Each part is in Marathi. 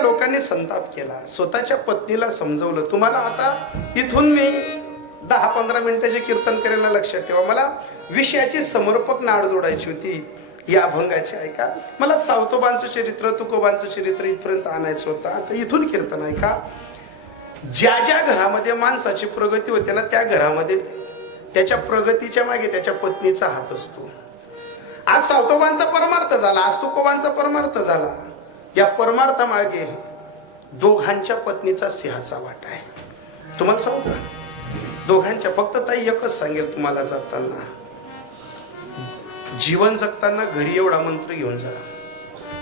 त्या लोकांनी संताप केला, स्वतःच्या पत्नीला समजवलं. तुम्हाला आता इथून मी 10-15 मिनिटाचे कीर्तन करायला लक्षात ठेवा. मला विषयाची समर्पक नाड जोडायची होती या अभंगाची. ऐका, मला सावतोबांचं चरित्र, तुकोबांचं चरित्र इथपर्यंत आणायचं होतं. आता इथून कीर्तन ऐका. ज्या ज्या घरामध्ये माणसाची प्रगती होते ना, त्या घरामध्ये त्याच्या प्रगतीच्या मागे त्याच्या पत्नीचा हात असतो. आज सावतोबांचा परमार्थ झाला, आज तुकोबांचा परमार्थ झाला. या परमार्थामागे दोघांच्या पत्नीचा सिंहाचा वाटा आहे. तुम्हाला सांगू का, दोघांच्या. फक्त ताई एकच सांगेल तुम्हाला जाताना, जीवन जगताना घरी एवढा मंत्र घेऊन जा.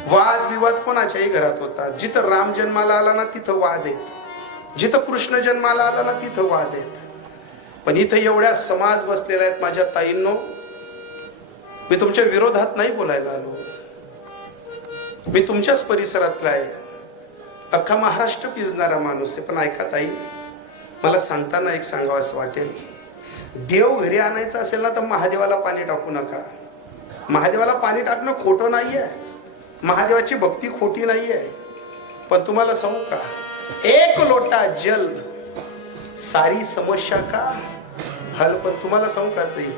वाद विवाद कोणाच्याही घरात होतात. जिथं राम जन्माला आला ना तिथं वाद आहेत, जिथं कृष्ण जन्माला आला ना तिथं वाद आहेत. पण इथं एवढ्या समाज बसलेल्या आहेत माझ्या ताईंनो. मी तुमच्या विरोधात नाही बोलायला आलो, मी तुमच्याच परिसरातला आहे. अख्खा महाराष्ट्र पिजणारा माणूस आहे. पण ऐका ताई, मला सांगताना एक सांगावं असं वाटेल, देव घरी आणायचा असेल ना तर महादेवाला पाणी टाकू नका. महादेवाला पाणी टाकणं खोटं नाहीये, महादेवाची भक्ती खोटी नाहीये. पण तुम्हाला सांगू का, एक लोटा जल सारी समस्या का हल. पण तुम्हाला सांगू का ताई,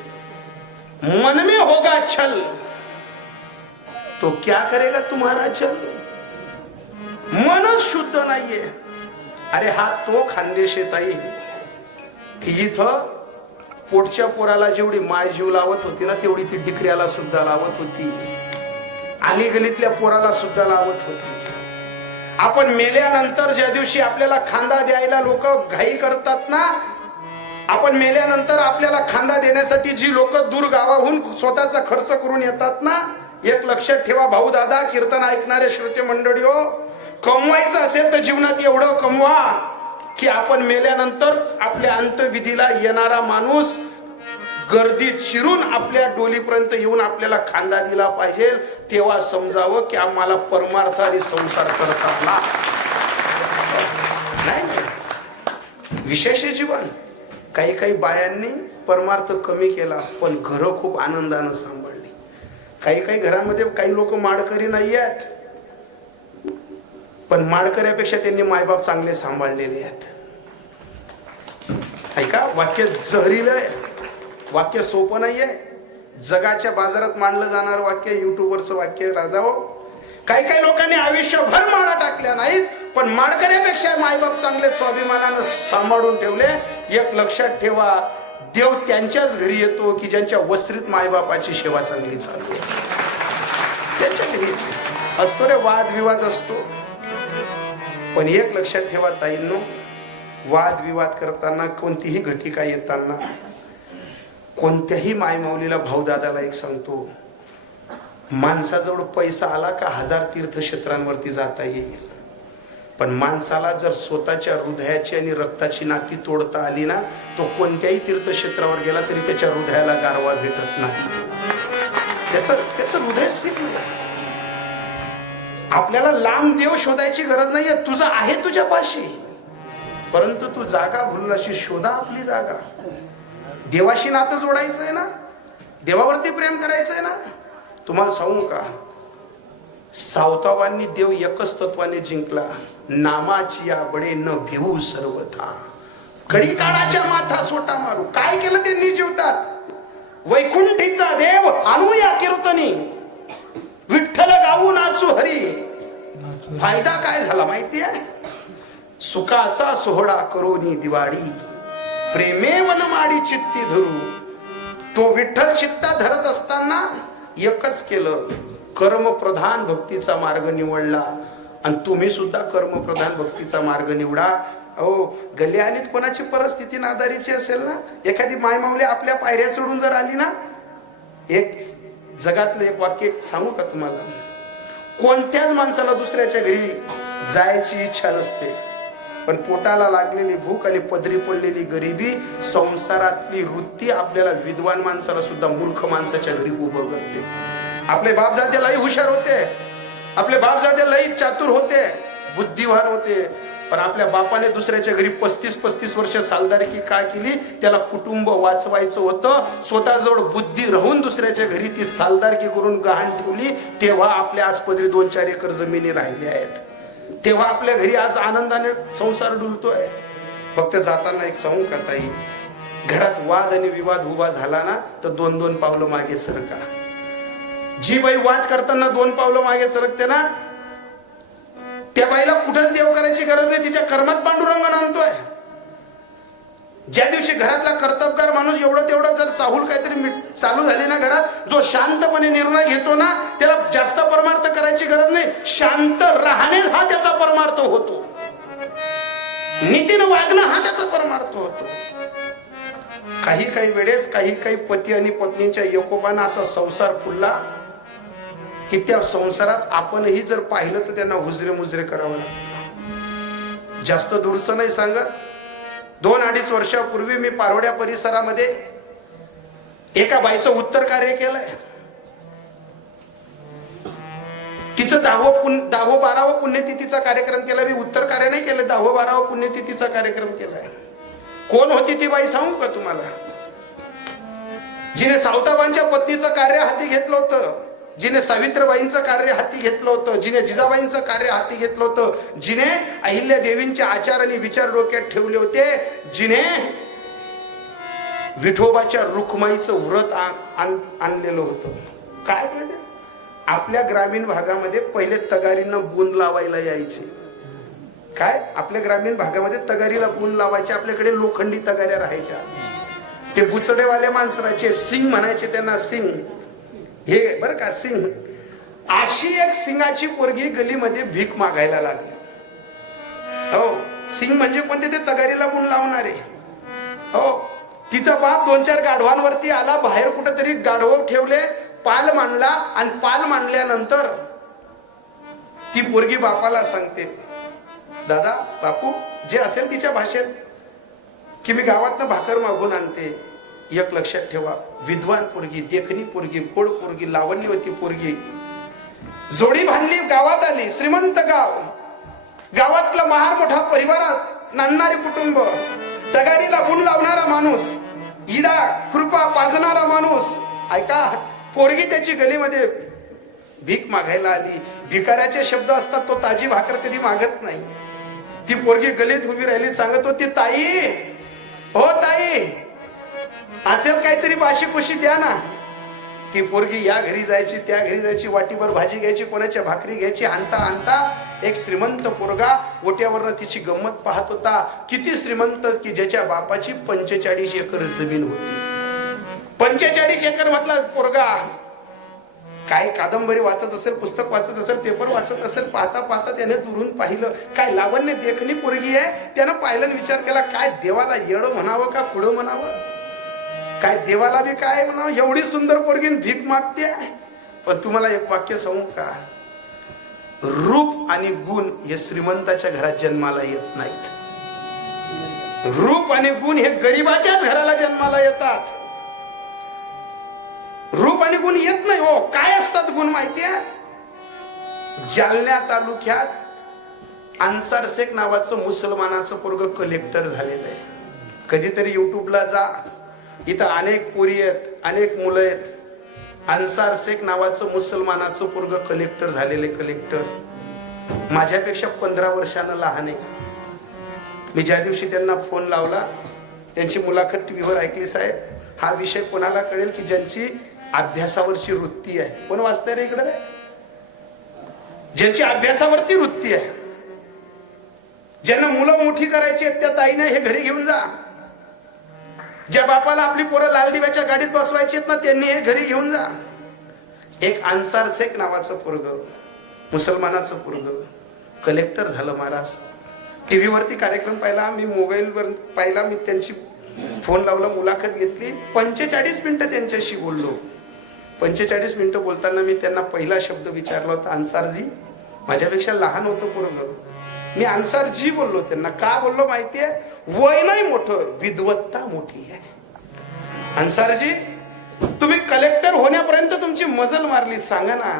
मन में होगा छल तो क्या करेगा तुम्हारा छल. मनच शुद्ध नाहीये. अरे हा तो खानदेश आहे ताई की इथं पोटच्या पोराला जेवढी माय जीव लावत होती ना, तेवढी ती डिकऱ्याला सुद्धा लावत होती, अलीगलीतल्या पोराला सुद्धा लावत होती. आपण मेल्यानंतर ज्या दिवशी आपल्याला खांदा द्यायला लोक घाई करतात ना, आपण मेल्यानंतर आपल्याला खांदा देण्यासाठी जी लोक दूर गावाहून स्वतःचा खर्च करून येतात ना, एक लक्षात ठेवा भाऊ दादा, कीर्तन ऐकणारे श्रोते मंडळी हो, कमवायचं असेल तर जीवनात एवढं कमवा की आपण मेल्यानंतर आपल्या अंत्यविधीला येणारा माणूस गर्दीत शिरून आपल्या डोलीपर्यंत येऊन आपल्याला खांदा दिला पाहिजे. तेव्हा समजावं की आम्हाला परमार्थ आणि संसार करता आला नाही. विशेष जीवन. काही काही बायांनी परमार्थ कमी केला पण घरं खूप आनंदानं सांभाळली. काही काही घरांमध्ये काही लोक माडकरी नाही आहेत, पण माडकऱ्यापेक्षा त्यांनी मायबाप चांगले सांभाळलेले आहेत. ऐका, वाक्य जहरीलं आहे, वाक्य सोपं नाहीये. जगाच्या बाजारात मांडलं जाणार वाक्य, युट्यूबवरचं वाक्य राजाओ. काही काही लोकांनी आयुष्यभर माळा टाकल्या नाहीत, पण माडकऱ्यापेक्षा मायबाप चांगले स्वाभिमानानं सांभाळून ठेवले. एक लक्षात ठेवा, देव त्यांच्याच घरी येतो की ज्यांच्या वस्त्रीत मायबापाची सेवा चांगली चालू आहे. त्यांच्या घरी असतो रे, वादविवाद असतो. पण एक लक्षात ठेवा ताईंनो, वाद विवाद करताना, कोणतीही घटिका येताना, कोणत्याही मायमाऊलीला भाऊदादाला एक सांगतो, माणसाजवळ पैसा आला का 1000 तीर्थक्षेत्रांवरती जाता येईल. पण माणसाला जर स्वतःच्या हृदयाची आणि रक्ताची नाती तोडता आली ना, तो कोणत्याही तीर्थक्षेत्रावर गेला तरी त्याच्या हृदयाला गारवा भेटत नाही. त्याचं हृदय स्थिर नाही. आपल्याला लांब देव शोधायची गरज नाहीये, तुझं आहे तुझ्या पाशी. परंतु तू जागा भुललाशी, शोधा आपली जागा. देवाशी नातं जोडायचं आहे ना, देवावरती प्रेम करायचं आहे ना. तुम्हाला सांगू का, सावतावांनी देव एकच तत्वाने जिंकला, नामाची या बडे न भिवू सर्वथा. कडी काळाच्या माथा सोटा मारू. काय केलं त्यांनी जीवतात? वैकुंठीचा देव आणूया कीर्तनी, विठ्ठल गाऊ नाचू हरी. फायदा काय झाला माहितीये? सुखाचा सोहळा करोनी दिवाळी, प्रेमे वनमाडी चित्ती धरू. तो विठ्ठल चित्ता धरत असताना एकच केलं, कर्मप्रधान भक्तीचा मार्ग निवडला. आणि तुम्ही सुद्धा कर्मप्रधान भक्तीचा मार्ग निवडा. अहो, गल्ली आलीत कोणाची परिस्थिती नादारीची असेल ना, एखादी मायमाऊली आपल्या पायऱ्या चढून जर आली ना, एक जगातलं एक वाक्य सांगू का तुम्हाला, कोणत्याच माणसाला दुसऱ्याच्या घरी जायची इच्छा नसते, पण पोटाला लागलेली भूक आणि पदरी पडलेली गरिबी, संसारातली वृत्ती आपल्याला विद्वान माणसाला सुद्धा मूर्ख माणसाच्या घरी उभं करते. आपले बापजादे लई हुशार होते, आपले बापजादे लई चातुर होते, बुद्धिवान होते, पण आपल्या बापाने दुसऱ्याच्या घरी 35-35 वर्ष सालदारकी का केली? त्याला कुटुंब वाचवायचं होतं. स्वतःजवळ बुद्धी राहून दुसऱ्याच्या घरी ती सालदारकी करून गहाण ठेवली. तेव्हा आपल्या आसपदरी 2-4 एकर जमिनी राहिल्या आहेत. तेव्हा आपल्या घरी आज आनंदाने संसार डुलतोय. फक्त जाताना एक सांगू का ताई, घरात वाद आणि विवाद उभा झाला ना तर 2-2 पावलं मागे सरका. जी बाई वाद करताना 2 पावलं मागे सरकते ना, त्या बाईला कुठंच देव करायची गरज नाही, तिच्या कर्मात पांडुरंग आणतोय. ज्या दिवशी घरातला कर्तबगार माणूस एवढं तेवढं जर चाहूल काहीतरी चालू झाली ना घरात, जो शांतपणे निर्णय घेतो ना त्याला जास्त परमार्थ करायची गरज नाही, शांत राहणे हा त्याचा परमार्थ होतो, नीतीनं वागणं हा त्याचा परमार्थ होतो. काही वेळेस काही पती आणि पत्नीच्या एकोपानं असा संसार फुलला की त्या संसारात आपणही जर पाहिलं तर त्यांना हुजरे मुजरे करावं लागतं. जास्त दूरचं नाही सांगत, 2-2.5 वर्षापूर्वी मी पारोड्या परिसरामध्ये एका बाईचं उत्तर कार्य केलंय. तिचं 10व-12व पुण्यतिथीचा कार्यक्रम केला. मी उत्तर कार्य नाही केलं, 10व-12व पुण्यतिथीचा कार्यक्रम केलाय. कोण होती ती बाई सांगू का तुम्हाला? जिने सावताबांच्या पत्नीचं कार्य हाती घेतलं होतं, जिने सावित्रीबाईंचं कार्य हाती घेतलं होतं, जिने जिजाबाईंचं कार्य हाती घेतलं होतं, जिने अहिल्या देवींचे आचार आणि विचार डोक्यात ठेवले होते, जिने विठोबाच्या रुक्माईचं व्रत आणलेलं होतं. काय माहिती, आपल्या ग्रामीण भागामध्ये पहिले तगारींना बुंद लावायला यायचे. काय आपल्या ग्रामीण भागामध्ये तगारीला बुंद लावायचे. आपल्याकडे लोखंडी तगाऱ्या राहायच्या. ते बुचडेवाले माणसं राहायचे, सिंग म्हणायचे त्यांना, सिंग हे बरं का, सिंग. अशी एक सिंगाची पोरगी गलीमध्ये भीक मागायला लागली. हो, सिंग म्हणजे कोणते? ते तगारीला बुंद लावणारे. हो, तिचा बाप 2-4 गाढवांवरती आला, बाहेर कुठेतरी गाढव ठेवले, पाल मांडला आणि पाल मांडल्यानंतर ती पोरगी बापाला सांगते, दादा बापू जे असेल तिच्या भाषेत, की मी गावातनं भाकर मागून आणते. एक लक्षात ठेवा, विद्वान पोरगी, देखणी पोरगी, गोड पोरगी, लावण्यवती पोरगी, जोडी बांधली, गावात आली, श्रीमंत गाव, गावातला महार मोठा परिवारात नांदणारे कुटुंब, तगारीला बुंद लावणारा माणूस, इडा कृपा पाजणारा माणूस. ऐका, पोरगी त्याची गलीमध्ये भीक मागायला आली. भिकाऱ्याचे शब्द असतात, तो ताजी भाकर कधी मागत नाही. ती पोरगी गलीत उभी राहिली, सांगत होती, ताई, हो ताई, असेल काहीतरी बाशी कुशी द्या ना. ती पोरगी या घरी जायची, त्या घरी जायची, वाटीभर भाजी घ्यायची, कोणाच्या भाकरी घ्यायची. आणता एक श्रीमंत पोरगा ओट्यावरनं तिची गंमत पाहत होता. किती श्रीमंत की ज्याच्या बापाची 45 एकर जमीन होती. 45 एकर म्हटलं पोरगा. काय कादंबरी वाचत असेल, पुस्तक वाचत असेल, पेपर वाचत असेल, पाहता पाहता त्याने दुरून पाहिलं, काय लावण्य देखणी पोरगी आहे. त्यानं पाहिलं, विचार केला, काय देवाला येडं म्हणावं का पुढं म्हणावं, काय देवाला बी काय म्हणावं, एवढी सुंदर पोरगी भीक मागते. पण तुम्हाला एक वाक्य सांगू का, रूप आणि गुण हे श्रीमंताच्या घरात जन्माला येत नाहीत. रूप आणि गुण हे गरीबाच्याच घराला जन्माला येतात. रूप आणि गुण येत नाही. हो, काय असतात गुण माहितीये? जालना तालुक्यात अन्सार शेख नावाचं मुसलमानाचं पोरग कलेक्टर झालेलं आहे. कधीतरी युट्यूबला जा, इथं अनेक पोरी आहेत, अनेक मुलं आहेत. अन्सार शेख नावाचं मुसलमानाचं पोरग कलेक्टर झालेले. कलेक्टर माझ्यापेक्षा 15 वर्षांना लहान आहे. मी ज्या दिवशी त्यांना फोन लावला, त्यांची मुलाखत टीव्हीवर ऐकली. साहेब, हा विषय कोणाला कळेल की ज्यांची अभ्यासावरची वृत्ती आहे. कोण वाचतंय रे इकडे? ज्यांची अभ्यासावरती वृत्ती आहे, ज्यांना मुलं मोठी करायची आहेत, त्या ताईने हे घरी घेऊन जा. ज्या बापाला आपली पोरं लाल दिव्याच्या गाडीत बसवायची आहेत ना, त्यांनी हे घरी घेऊन जा. एक अन्सार शेख नावाचं पोरग, मुसलमानाचं पोरग कलेक्टर झालं महाराज. टीव्हीवरती कार्यक्रम पाहिला, मी मोबाईलवर पाहिला, मी त्यांची फोन लावला, मुलाखत घेतली. 45 मिनिटं त्यांच्याशी बोललो. 45 मिनिटं बोलताना मी त्यांना पहिला शब्द विचारला होता, अन्सारजी. माझ्यापेक्षा लहान होतं पोरग, मी अन्सारजी बोललो त्यांना. का बोललो माहितीये? वय नाही मोठं, विद्वत्ता मोठी आहे. अन्सारजी, तुम्ही कलेक्टर होण्यापर्यंत तुमची मजल मारली, सांगा ना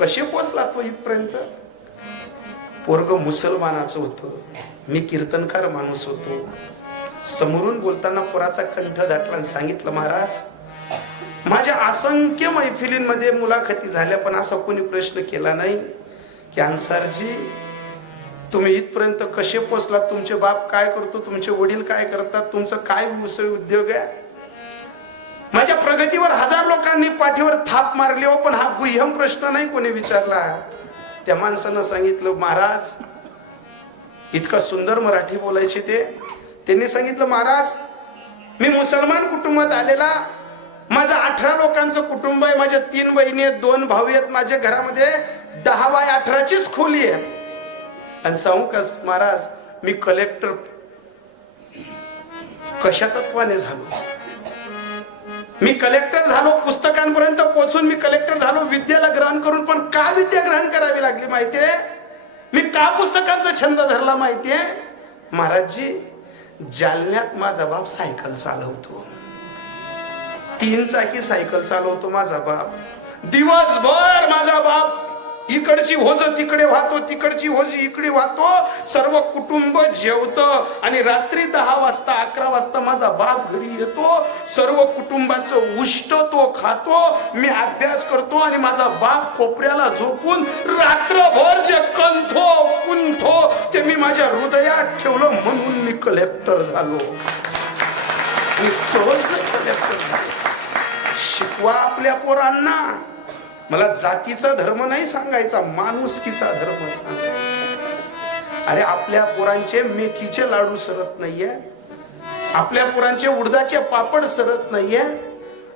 कसे पोचला तो इथपर्यंत? पोरग मुसलमानाचं होतं, मी कीर्तनकार माणूस होतो. समोरून बोलताना पोराचा कंठ दाटला आणि सांगितलं, महाराज, माझ्या असंख्य मैफिलींमध्ये मुलाखती झाल्या, पण असा कोणी प्रश्न केला नाही की अन्सारजी तुम्ही इथपर्यंत कसे पोचलात, तुमचे बाप काय करतो, तुमचे वडील काय करतात, तुमचं काय व्यवसाय उद्योग आहे. माझ्या प्रगतीवर हजार लोकांनी पाठीवर थाप मारली हो, पण हा गुह्यम प्रश्न नाही कोणी विचारला. त्या माणसानं सांगितलं, महाराज इतका सुंदर मराठी बोलायचे ते. त्यांनी सांगितलं, महाराज मी मुसलमान कुटुंबात आलेला, माझं 18 लोकांचं कुटुंब आहे, माझ्या 3 बहिणी आहेत, 2 भाऊ आहेत, माझ्या घरामध्ये 10 बाय 18चीच खोली आहे. आणि सांगू का महाराज, मी कलेक्टर कशा तत्वाने झालो. मी कलेक्टर झालो, पुस्तकांपर्यंत पोहोचून मी कलेक्टर झालो, विद्याला ग्रहण करून. पण का विद्या ग्रहण करावी लागली माहितीये, मी का पुस्तकांचा छंद धरला माहितीये महाराजजी. जालन्यात माझा बाप सायकल चालवतो, 3 चाकी सायकल चालवतो माझा बाप. दिवसभर माझा बाप इकडची होज तिकडे वाहतो, तिकडची होज इकडे वाहतो, सर्व कुटुंब जेवतं. आणि रात्री 10 वाजता 11 वाजता माझा बाप घरी येतो, सर्व कुटुंबाचं उष्ट तो खातो, मी अभ्यास करतो. आणि माझा बाप कोपऱ्याला झोपून रात्रभर जे कंथो कुंथो ते मी माझ्या हृदयात ठेवलं, म्हणून मी कलेक्टर झालो. मी सहज नाही कलेक्टर झालो. शिकवा आपल्या पोरांना. मला जातीचा धर्म नाही सांगायचा, माणुसकीचा धर्म सांगायचा. अरे आपल्या पोरांचे मेथीचे लाडू सरत नाहीये, आपल्या पोरांचे उडदाचे पापड सरत नाहीये,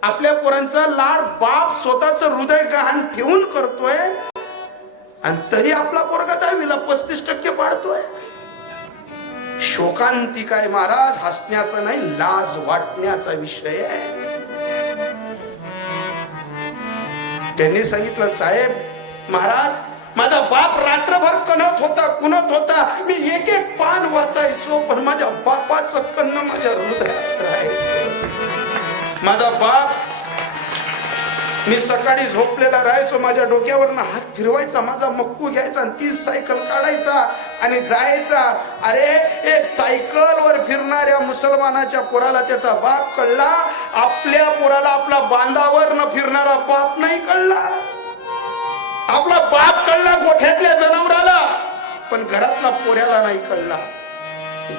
आपल्या पोरांचा लाड बाप स्वतःच हृदय गहाण ठेवून करतोय. आणि तरी आपला पोरगा 10वीला 35% पाडतोय. शोकांतिक आहे महाराज, हसण्याचा नाही लाज वाटण्याचा विषय आहे. त्यांनी सांगितलं, साहेब महाराज माझा बाप रात्रभर कणत होता, कुणत होता, मी एक एक पान वाचायचो, पण माझ्या बापाचं कन्न माझ्या हृदयात राहायचं. माझा बाप, मी सकाळी झोपलेला राहायचो, माझ्या डोक्यावरनं हात फिरवायचा, माझा मक्कू घ्यायचा आणि 30 सायकल काढायचा आणि जायचा. अरे एक सायकलवर फिरणाऱ्या मुसलमानाच्या पोराला त्याचा बाप कळला, आपल्या पोराला आपला बांधावर न फिरणारा बाप नाही कळला. आपला बाप कळला गोठ्यातल्या जनावराला, पण घरातला पोऱ्याला नाही कळला.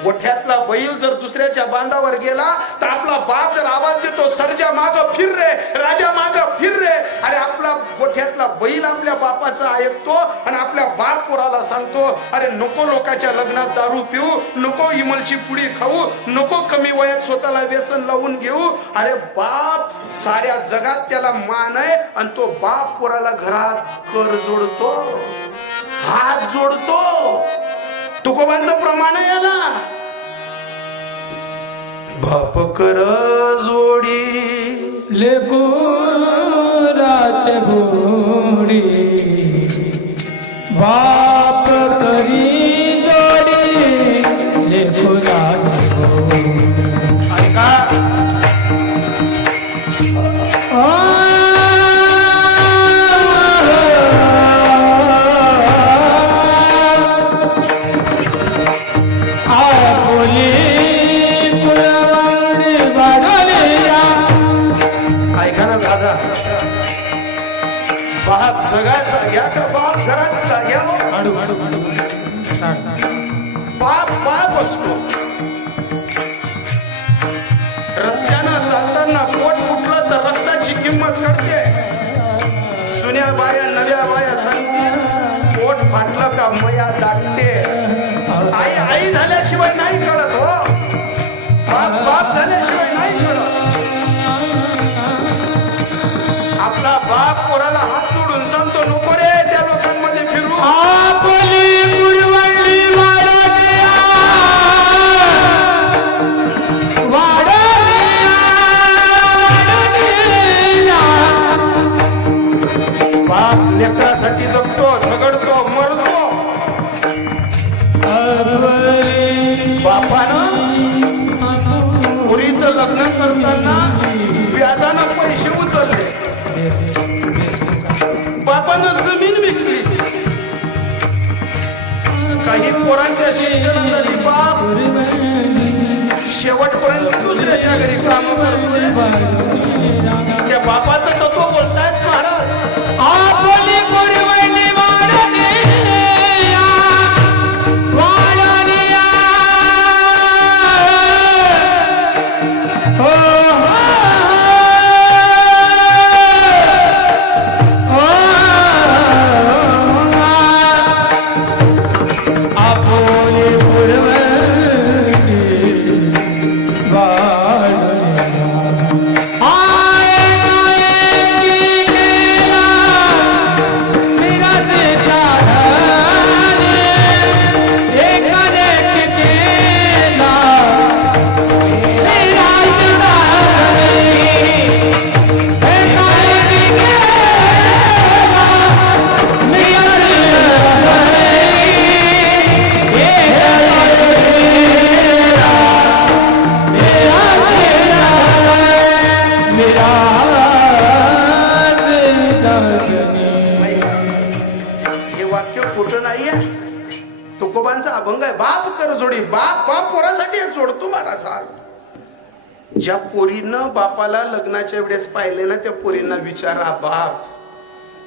गोठ्यातला बैल जर दुसऱ्याच्या बांधावर गेला तर आपला बाप जर आवाज देतो, सर्जा माग फिर रे, राजा माग फिर रे, अरे आपला गोठ्यातला बैल आपल्या बापाचा ऐकतो आणि आपल्या बाप पोराला सांगतो, अरे नको लोकांच्या लग्नात दारू पिऊ, नको इमलची पुडी खाऊ, नको कमी वयात स्वतःला व्यसन लावून घेऊ. अरे बाप साऱ्या जगात त्याला मान आहे, आणि तो बाप पोराला घरात कर जोडतो, हात जोडतो. तुकोबांचं प्रमाण आहे ना, बाप कर जोडी लेकुराचे भोडी, बाप करी जोडी लेकुराचे भोडी. ऐका बाप जगाचा घ्या का बाप घराचा घ्या. बाप बाप असतो. रस्त्यानं चालताना पोट फुटलं तर रक्ताची किंमत कळते. जुन्या बाया नव्या बाया सांगते, पोट फाटलं का मया दाटते. आई आई झाल्याशिवाय नाही कळत हो, बाप बाप झाल्याशिवाय नाही कळत. आपला बाप पोराला हात जोडून सांगतो, नको रे त्या लोकांमध्ये फिरू. आपली मुरवडली वाडनिया, वाडनिया, वाडनिया. बाप लेकरासाठी जगतो, झगडतो, मरतो. बापानं मुलीचं लग्न करताना व्याजानं पैसे उचलले, बापानं जमीन विकली. काही पोरांच्या शिक्षणासाठी बाप शेवटपर्यंत दुसऱ्याच्या घरी काम करतो. त्या बापाचं तत्व बोलतायत महाराज. आपली तुकोबांचा अभंग आहे, बाप कर जोडी, बाप बाप पोरासाठी जोडतो महाराज. ज्या पोरीनं बापाला लग्नाच्या वेळेस पाहिले ना, त्या पोरींना विचारा. बाप,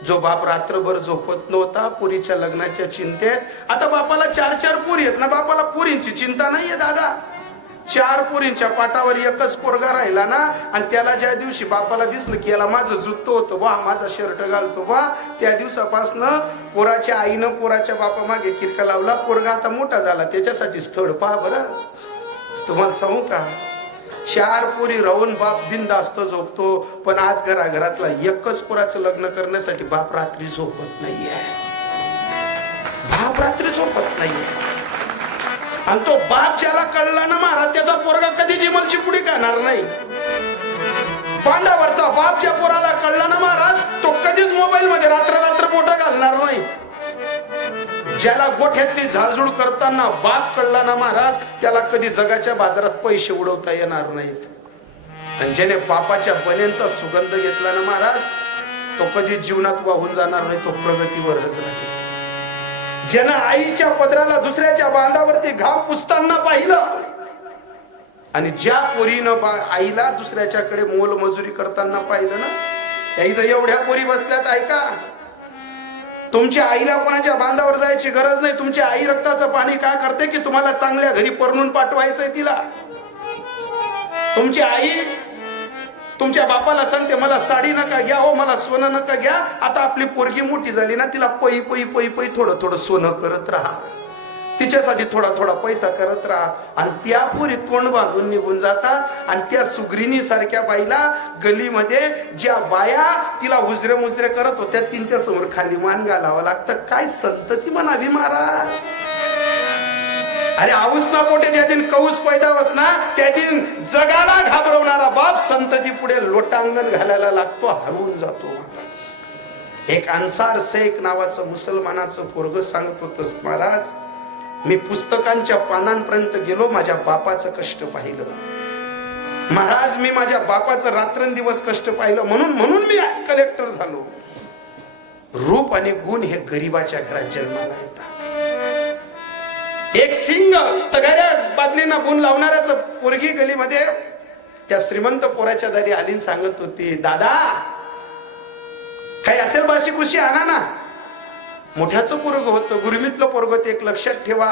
जो बाप रात्रभर झोपत नव्हता पोरीच्या लग्नाच्या चिंतेत, आता बापाला 4 पोरी आहेत ना, बापाला पोरींची चिंता नाहीये दादा. 4 पोरींच्या पाठावर एकच पोरगा राहिला ना, आणि त्याला ज्या दिवशी बापाला दिसलं की याला माझं जुत्तो होतं वा, माझा शर्ट घालतो वा, त्या दिवसापासनं पोराच्या आईनं पोराच्या बापा मागे किरका लावला. पोरगा आता मोठा झाला, त्याच्यासाठी स्थळ पहा बरं. तुम्हाला सांगू का, 4 पोरी राहून बाप बिनधास्त झोपतो, पण आज घराघरातला एकच पोराचं लग्न करण्यासाठी बाप रात्री झोपत नाहीये. बाप रात्री झोपत नाहीये. आणि तो बाप ज्याला कळला ना महाराज, त्याचा पोरगा कधी जिमलची पुढे करणार नाही. पांडावरचा बाप ज्या पोराला कळला ना महाराज, तो कधीच मोबाईल मध्ये रात्र रात्र बोटं घालणार नाही. ज्याला गोठ्यातली झाडझूड करताना बाप कळला ना महाराज, त्याला कधी जगाच्या बाजारात पैसे उडवता येणार नाहीत. आणि ज्याने बापाच्या बन्यांचा सुगंध घेतला ना महाराज, तो कधी जीवनात वाहून जाणार नाही, तो प्रगतीवरच राहील. ज्यानं आईच्या पदराला दुसऱ्याच्या बांधावरती घाम पुसताना पाहिलं, आणि ज्या पोरीनं आईला दुसऱ्याच्याकडे मोलमजुरी करताना पाहिलं ना, त्या इथं एवढ्या पोरी बसल्यात. ऐका, तुमच्या आईला कोणाच्या बांधावर जायची गरज नाही. तुमची आई रक्ताचं पाणी काय करते की तुम्हाला चांगल्या घरी परणून पाठवायचंय तिला. तुमची आई तुमच्या बापाला सांगते मला साडी नका घ्या हो, मला सोनं नका घ्या. आता आपली पोरगी मोठी झाली ना, तिला पै पै पै पै थोडं थोडं सोनं करत राहा, तिच्यासाठी थोडा थोडा पैसा करत राहा. आणि त्या पोरी तोंड बांधून निघून जातात. आणि त्या सुग्रिणी सारख्या बाईला गलीमध्ये ज्या बाया तिला हुजरे मुजरे करत होत्या, तिच्या समोर खाली मान घालावं लागतं. काय संतती म्हणावी महाराज. अरे आऊस ना पोटे ज्या दिन कौस पैदावस ना, त्या दिन जगाला घाबरवणारा बाप संतती पुढे लोटांगण घालायला लागतो, हरवून जातो महाराज. एक अन्सार शेख नावाचं मुसलमानाचं पोरग सांगत होतस, महाराज मी पुस्तकांच्या पानांपर्यंत गेलो, माझ्या बापाचं कष्ट पाहिलं महाराज, मी माझ्या बापाचं रात्रंदिवस कष्ट पाहिलं, म्हणून मी कलेक्टर झालो. रूप आणि गुण हे गरिबाच्या घरात जन्माला येतात. एक सिंग तगाऱ्या बादलीना गुण लावणाऱ्याच पोरगी गलीमध्ये त्या श्रीमंत पोराच्या दारी आलीन सांगत होती, दादा काही असेल बाशी कुशी आणा ना. मोठ्याचं पोरग होतं, गुरमीतलं पोरग होतं. एक लक्षात ठेवा,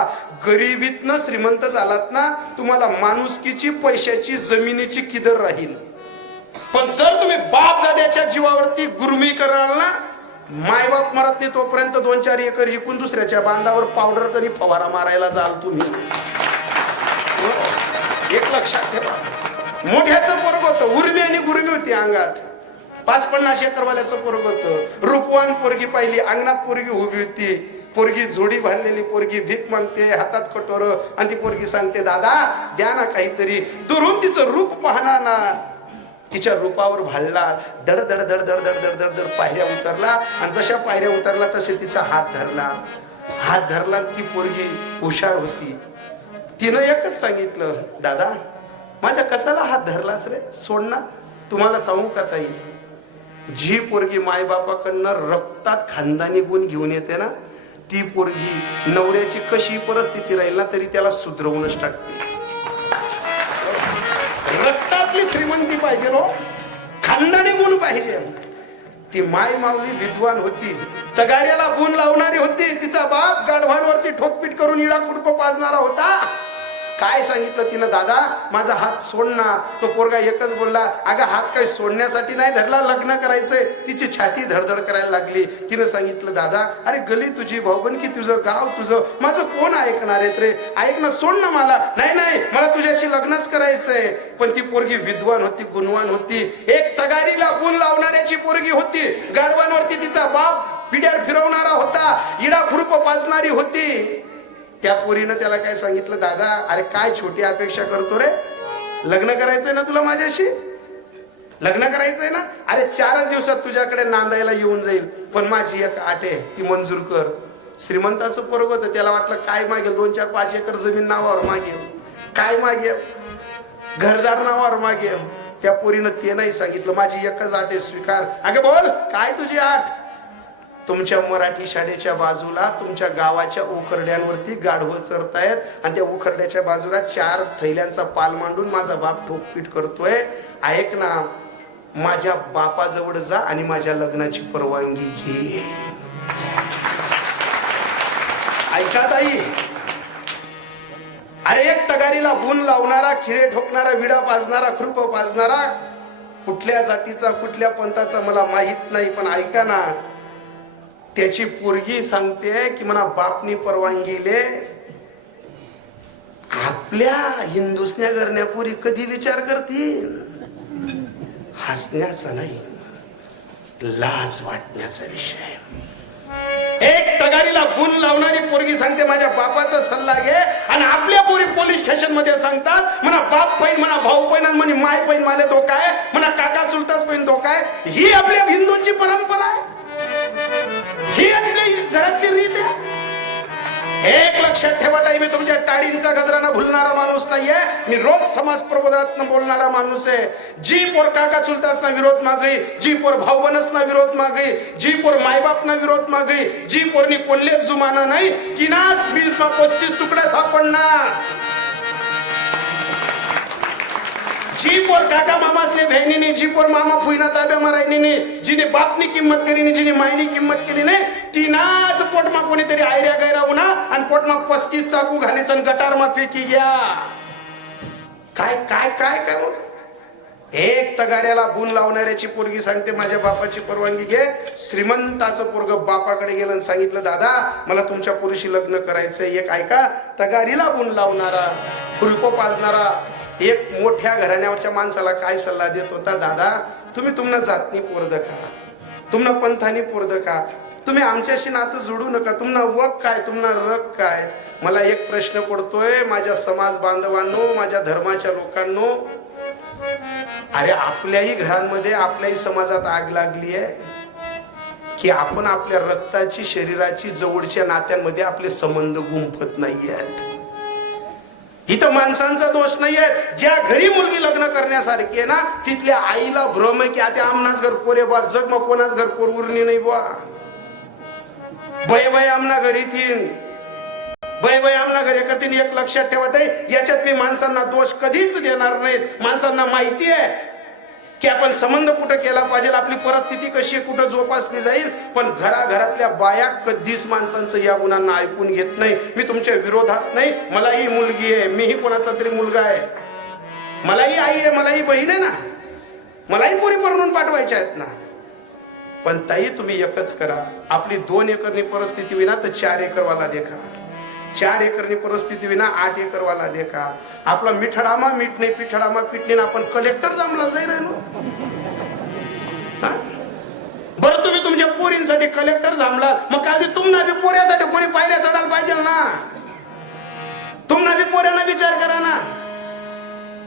गरिबीतनं श्रीमंत झालात ना, तुम्हाला माणुसकीची, पैशाची, जमिनीची किदर राहील. पण जर तुम्ही बाप जाद्याच्या जीवावरती गुरमी कराल ना, मायबाप मरत नाही तोपर्यंत 2-4 एकर विकून दुसऱ्याच्या बांधावर पावडर आणि फवारा मारायला जाल तुम्ही. एक लक्षात ठेवा, मोठ्याचं पोरग होतं, उर्मी आणि गुरमी होती अंगात. 50-50 एकरवाल्याचं पोरग होतं. रूपवान पोरगी पाहिली, अंगणात पोरगी उभी होती. पोरगी जोडी बांधलेली पोरगी भीक मागते, हातात कटोर, आणि ती पोरगी सांगते, दादा द्या ना काहीतरी. दुरून तिचं रूप पाहणार ना, तिच्या रूपावर भाळला, दड दड दड दड दड दड दड दड पायऱ्या उतरला. आणि जशा पायऱ्या उतरला तसे तिचा हात धरला. ती पोरगी हुशार होती. तिनं एकच सांगितलं, दादा माझ्या कसाला हात धरलास रे, सोड ना. तुम्हाला सांगू का ताई, जी पोरगी मायबापाकडनं रक्तात खानदानी गुण घेऊन येते ना, ती पोरगी नवऱ्याची कशी परिस्थिती राहील ना तरी त्याला सुधरवूनच टाकते. रक्तातली श्रीमंती पाहिजे रो, खानदानी गुण पाहिजे. ती माय माऊली विद्वान होती, तगाऱ्याला गुण लावणारी होती. तिचा बाप गाढवांवरती ठोकपीट करून इडा खुरप पाजणारा होता. काय सांगितलं तिनं, दादा माझा हात सोड ना. तो पोरगा एकच बोलला, अगं हात काही सोडण्यासाठी नाही धरला, लग्न करायचंय. तिची छाती धडधड करायला लागली. तिनं सांगितलं, दादा अरे गली तुझी, भाऊबंदकी तुझं, गाव तुझं, माझं कोण ऐकणार आहेत रे, ऐक ना, सोड ना मला. नाही मला तुझ्याशी लग्नच करायचंय. पण ती पोरगी विद्वान होती, गुणवान होती. एक तगारीला गुण लावणाऱ्याची पोरगी होती. गाढवांवरती तिचा बाप पिढ्यार फिरवणारा होता, इडा खुरप पाजणारी होती. त्या पोरीनं त्याला काय सांगितलं, दादा अरे काय छोटी अपेक्षा करतो रे, लग्न करायचंय ना तुला माझ्याशी, लग्न करायचंय ना. अरे 4 दिवसात तुझ्याकडे नांदायला येऊन जाईल, पण माझी एक अट आहे, ती मंजूर कर. श्रीमंताचं पोरग होतं, त्याला वाटलं काय मागेल, 2-4-5 एकर जमीन नावावर मागेल, काय मागेल, घरदार नावावर मागेल. त्या पोरीनं ते नाही सांगितलं, माझी एकच अट आहे, स्वीकार. अगं बोल काय तुझी अट. तुमच्या मराठी शाळेच्या बाजूला तुमच्या गावाच्या उखरड्यांवरती गाढवं चरतायत आणि त्या उखरड्याच्या बाजूला 4 थैल्यांचा पाल मांडून माझा बाप ठोकपीट करतोय. ऐक ना, माझ्या बापाजवळ जा आणि माझ्या लग्नाची परवानगी घे. ऐका ताई, अरे एक तगारीला गुण लावणारा, खिळे ठोकणारा, विडा पाजणारा, खुरप पाजणारा, कुठल्या जातीचा कुठल्या पंथाचा मला माहित नाही, पण ऐका ना, त्याची पोरगी सांगते की म्हणा बापनी परवानगीले. आपल्या हिंदुसन्या करण्यापुरी कधी विचार करतील? हसण्याचा नाही, लाज वाटण्याचा विषय. एक तगारीला गुण लावणारी पोरगी सांगते माझ्या बापाचा सल्ला घे, आणि आपल्या पोरी पोलीस स्टेशन मध्ये सांगतात म्हणा बाप पैन, म्हणा भाऊ पैन, आणि म्हणे माय पैन मला धोका आहे, म्हणा काका चुलताच पैन धोका आहे. ही आपल्या हिंदूंची परंपरा आहे, ही आपली घरातली रीत आहे. एक लक्षात ठेवा ताई, मी तुमच्या टाळींचा गजराना भुलणारा माणूस नाहीये. मी रोज समाज प्रबोधनातून बोलणारा माणूस आहे. जी पोर काका चुलतासना विरोध मागे, जी पोर भाऊ बनसना विरोध मागे, जी पोर मायबापना विरोध मागे, जी पोरनी कोणलेच जुमाना नाही, किनाच फ्रीज मा 35 तुकड्या सापडणार. जी पोर काका मामासले बहिणीने, जी पोर मामा फुईना ताब्या मारायनी, जिने बापनी किंमत केली नाही, जिने मायनी किंमत केली नाही, तिनाच पोटमा कोणीतरी आयऱ्या गैरा उन्हा आणि पोटमा 35 चाकू घालीस आणि गटारमा फेकी घ्या. काय काय काय काय एक तगाऱ्याला गुण लावणाऱ्याची पोरगी सांगते माझ्या बापाची परवानगी घे. श्रीमंताचं पोरग बापाकडे गेलं आणि सांगितलं दादा मला तुमच्या पोरीशी लग्न करायचंय. एक ऐका, तगारीला गुण लावणारा, खुरपो पाजणारा एक मोठ्या घराण्याच्या माणसाला काय सल्ला देत होता, दादा तुम्ही तुमना जातनी पोरद का, तुमना पंथानी पोरद का, तुम्ही आमच्याशी नातं जोडू नका, तुम्हाला वक काय, तुम्हाला रग काय. मला एक प्रश्न पडतोय माझ्या समाज बांधवांनो, माझ्या धर्माच्या लोकांनो, अरे आपल्याही घरांमध्ये आपल्याही समाजात आग लागली आहे की आपण आपल्या रक्ताची शरीराची जवळच्या नात्यांमध्ये आपले संबंध गुंफत नाही आहेत. इथं माणसांचा दोष नाहीये. ज्या घरी मुलगी लग्न करण्यासारखी आहे ना, तिथल्या आईला भ्रम आहे की आता आमनाच घर पोरे बा, जग मग कोणाच घर पोर उरणी नाही बा, बय आमना घरी तीन, बय आमना घरी करतील. एक लक्षात ठेवत आहे, याच्यात मी माणसांना दोष कधीच देणार नाहीत. माणसांना माहिती आहे की आपण संबंध कुठं केला पाहिजे, आपली परिस्थिती कशी आहे, कुठं जोपासली जाईल. पण घराघरातल्या बाया कधीच माणसांचं या गुणांना ऐकून घेत नाही. मी तुमच्या विरोधात नाही, मलाही मुलगी आहे, मीही कोणाचा तरी मुलगा आहे, मलाही आई आहे, मलाही बहीण आहे ना, मलाही पोरी बनवून पाठवायच्या आहेत ना. पण ताई तुम्ही एकच करा, आपली 2 एकरनी परिस्थिती विना तर 4 एकरवाला देखा, 4 एकरनी परिस्थिती विना 8 एकरवाला देखा. आपला मिठडामा मीठ नाही, पिठडामा पीठ नाही, आपण कलेक्टर जमला जाईल ना. बरं तुम्ही तुमच्या पोरींसाठी कलेक्टर जमला, मग काय तुम्हाला बी पोऱ्यासाठी कोणी पायऱ्या चढायला पाहिजे ना, तुम्हाला बी पोऱ्यांना विचार करा ना.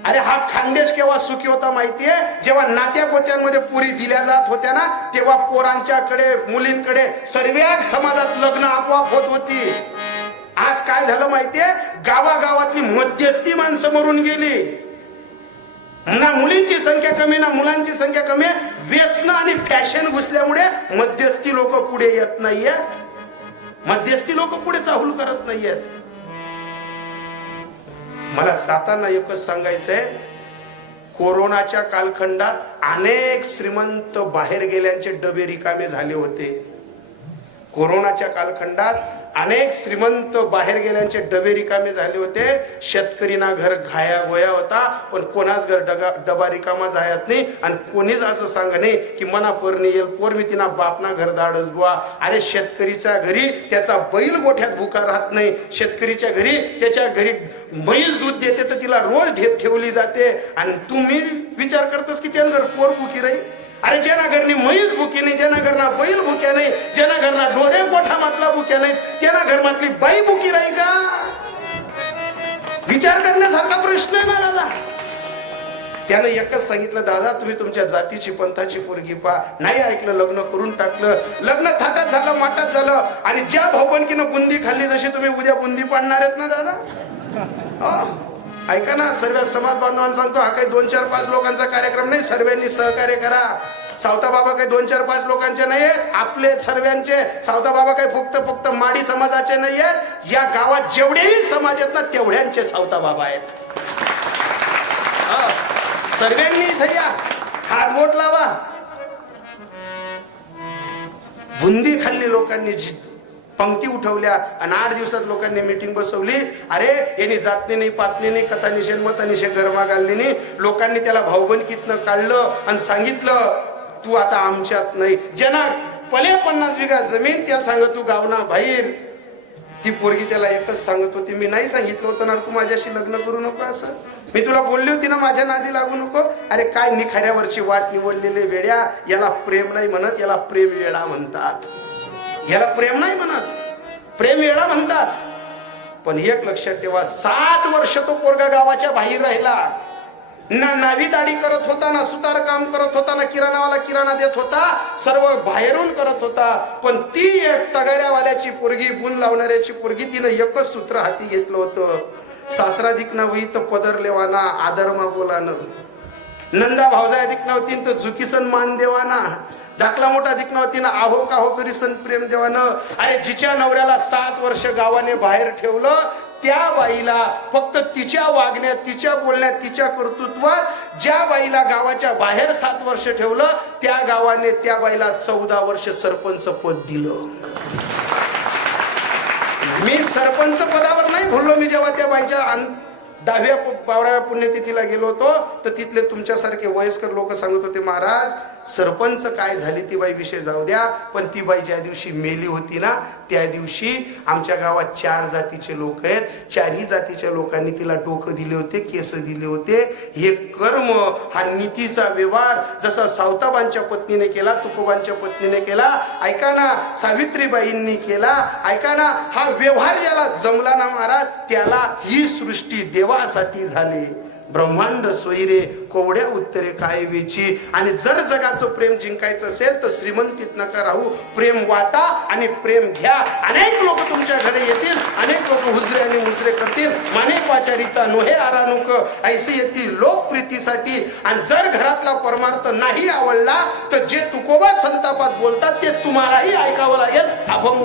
अरे हा खानदेश केव्हा सुखी होता माहितीये, जेव्हा नात्या गोत्यांमध्ये पुरी दिल्या जात होत्या ना, तेव्हा पोरांच्याकडे मुलींकडे सर्व समाजात लग्न आपोआप होत होती. आज काय झालं माहितीये, गावागावातली मध्यस्थी माणसं मरून गेली. ना मुलींची संख्या कमी ना मुलांची संख्या कमी, व्यसन आणि फॅशन घुसल्यामुळे मध्यस्थी लोक पुढे येत नाहीयेत, मध्यस्थी लोक पुढे चाहूल करत नाहीयेत. मला जाताना एकच सांगायचंय, कोरोनाच्या कालखंडात अनेक श्रीमंत बाहेर गेल्यांचे डबे रिकामे झाले होते. कोरोनाच्या कालखंडात अनेक श्रीमंत बाहेर गेल्यांचे डबे रिकामे झाले होते. शेतकरीना घर घाया गोया होता, पण कोणाच घर डबा रिकामा जायत नाही. आणि कोणीच असं सांग नाही की मना परणी येईल पोर मी तिना बापना घर धाडस बुवा. अरे शेतकरीच्या घरी त्याचा बैल गोठ्यात भुका राहत नाही, शेतकरीच्या घरी त्याच्या घरी म्हैस दूध देते तर तिला रोज ठेवली जाते. आणि तुम्ही विचार करतस की त्यानं घर पोर भुकी राहील. अरे ज्यांना घरनी म्हैस भुकी नाही, ज्यांना घरना बैल भुक्या नाही, ज्यांना घरना डोरे गोठा मातला भुक्या नाही, त्यांना घरमातली बाई भुकी राही का? विचार करण्यासारखा प्रश्न आहे ना दादा. त्यानं एकच सांगितलं, दादा तुम्ही तुमच्या जातीची पंथाची पोरगी पा. नाही ऐकलं, लग्न करून टाकलं. लग्न थाटात झालं, माटात झालं. आणि ज्या भाऊबंदकीनं बुंदी खाल्ली जशी तुम्ही उद्या बुंदी पाडणार आहेत ना दादा. ऐका ना, सर्व समाज बांधवांना सांगतो, हा काही 2, 4, 5 लोकांचा कार्यक्रम नाही, सर्वांनी सहकार्य करा. सावता बाबा काही 2, 4, 5 लोकांचे नाही आहेत, आपले सर्वांचे. सावता बाबा काही फक्त माडी समाजाचे नाही आहेत. या गावात जेवढेही समाज आहेत ना तेवढ्यांचे सावता बाबा आहेत. सर्वांनी इथे या, हातबोट लावा. बुंदी खाल्ली लोकांनी, पंक्ती उठवल्या आणि 8 दिवसात लोकांनी मीटिंग बसवली. अरे यांनी जातनी नाही, पातनी नाही, कथानिशे मतानिशे गरमा घालली नाही. लोकांनी त्याला भाऊबंदकीतनं काढलं आणि सांगितलं तू आता आमच्यात नाही. ज्यांना पले 50 बिघा जमीन त्याला सांगत तू गावना बाहेर. ती पोरगी त्याला एकच सांगत होती, मी नाही सांगितलं होतं ना तू माझ्याशी लग्न करू नको असं. मी तुला बोलली होती ना माझ्या नादी लागू नको. अरे काय निखाऱ्यावरची वाट निवडलेले वेड्या, याला प्रेम नाही म्हणत, याला प्रेम वेडा म्हणतात. याला प्रेम नाही म्हणत, प्रेम वेडा म्हणतात. पण एक लक्षात ठेवा, 7 वर्ष तो पोरगा गावाच्या बाहेर राहिला. ना नावी दाढी करत होता, ना सुतार काम करत होता, ना किराणावाला किराणा देत होता, सर्व बाहेरून करत होता. पण ती एक तगाऱ्यावाल्याची पोरगी, गुण लावणाऱ्याची पोरगी, तिनं एकच सूत्र हाती घेतलं होतं, सासरा दिकना होई तर पदर लेवाना, आदरमा बोलानं. नंदा भावजा दिकना होती तर झुकीसन मान देवाना, धाकला मोठा दिकना होती ना आहो काहो करी सन प्रेम देवानं. अरे जिच्या नवऱ्याला 7 वर्ष गावाने बाहेर ठेवलं, त्या बाईला फक्त तिच्या वागण्यात, तिच्या बोलण्यात, तिच्या कर्तृत्वात, ज्या बाईला गावाच्या बाहेर 7 वर्ष ठेवलं, त्या गावाने त्या बाईला 14 वर्ष सरपंच पद दिलं. मी सरपंच पदावर नाही भुललो. मी जेव्हा त्या बाईच्या 10व्या पुण्यतिथीला गेलो होतो तर तिथले तुमच्यासारखे वयस्कर लोक सांगत होते, महाराज सरपंच काय झाली ती बाई विषय जाऊ द्या, पण ती बाई ज्या दिवशी मेली होती ना त्या दिवशी आमच्या गावात 4 जातीचे लोक आहेत. 4ही जातीच्या लोकांनी तिला डोकं दिले होते, केस दिले होते. हे कर्म, हा नीतीचा व्यवहार जसा सावताबांच्या पत्नीने केला, तुकोबांच्या पत्नीने केला, ऐका ना सावित्रीबाईंनी केला, ऐका ना हा व्यवहार ज्याला जमला ना महाराज त्याला ही सृष्टी देवासाठी झाली. ब्रह्मांड सोयरे कोवड्या उत्तरे काय वेची. आणि जर जगाचं प्रेम जिंकायचं असेल तर श्रीमंतीत नका राहू, प्रेम वाटा आणि प्रेम घ्या. अनेक लोक तुमच्या घरी येतील, अनेक लोक हुजरे आणि मुजरे करतील, मानेक वाचारिता नोहे आरानुक ऐसे येतील लोकप्रीतीसाठी. आणि जर घरातला परमार्थ नाही आवडला तर जे तुकोबा संतापात बोलतात ते तुम्हालाही ऐकावं लागेल. अभंग